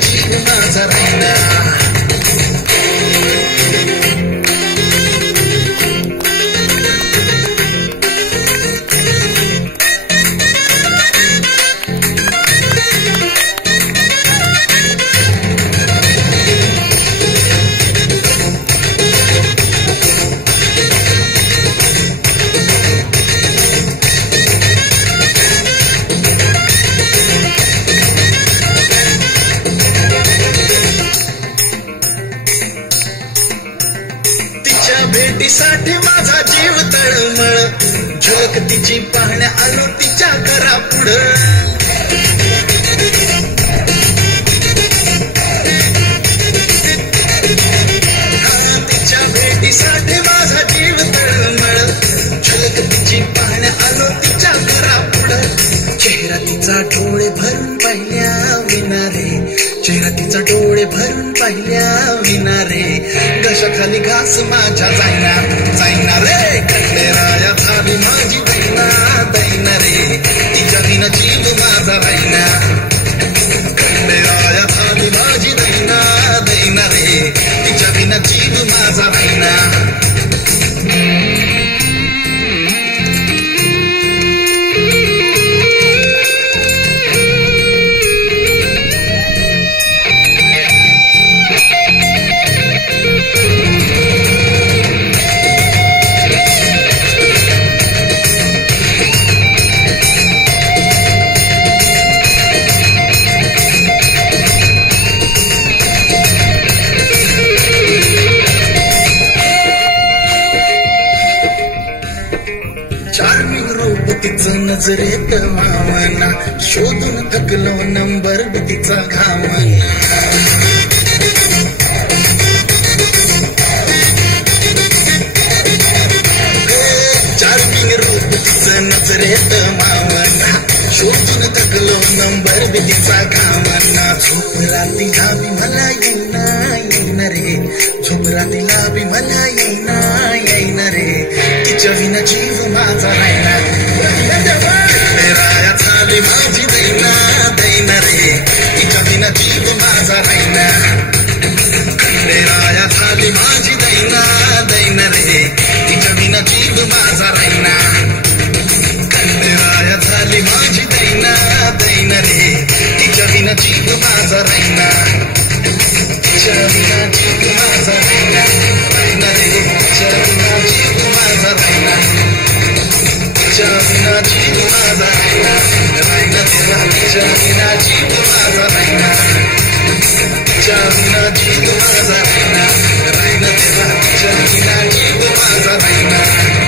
जीव माझा राहिना. भेटीसाठी माझा जीव तळमळ, झलक तिची पाहण्या आलो तिच्या घरापुढं. तिच्या भेटीसाठी माझा जीव तळमळ, झलक तिची पाहण्या आलो तिच्या घरापुढं. चेहरा तिचा डोळे भरून पाहिल्या विनारे, चेहरा तिचा डोळे भरून पाहिल्या विनारे. घशाखाली घास माझ्या जाईना जाईना रे. खंडेराया झाली माझी दैना दैना रे, तिच्या विना जीव माझा राहिना. खंडेराया झाली माझी दैना दैना रे, तिच्या विना जीव माझा राहिना. चार्मिंग रूप तिचं नजरेत वामना, शोधून थकलो नंबर तिचा घामना. चार्मिंग रूप तिचं नजरेत वामना, शोधून थकलो नंबर तिचा घामना. झोप राती लावी मला येईना येईना रे, झोप राती लावी मला येईना येईना रे, तिच्या विना जीव माझा राहिना. खंडेराया झाली माझी दैना दैना रे, तिच्या विना जीव माझा राहिना. खंडेराया झाली माझी दैना दैना रे, तिच्या विना जीव माझा राहिना. खंडेराया झाली माझी दैना दैना रे, तिच्या विना जीव माझा राहिना. तिच्या विना जीव माझा राहिना राहिना रे, तिच्या विना जीव माझा राहिना. तिच्या विना जीव माझा राहिना राहिना तेरा, तिच्या विना जीव माझा राहिना. तिच्या विना जीव माझा राहिना राहिना तेरा, तिच्या विना जीव माझा राहिना.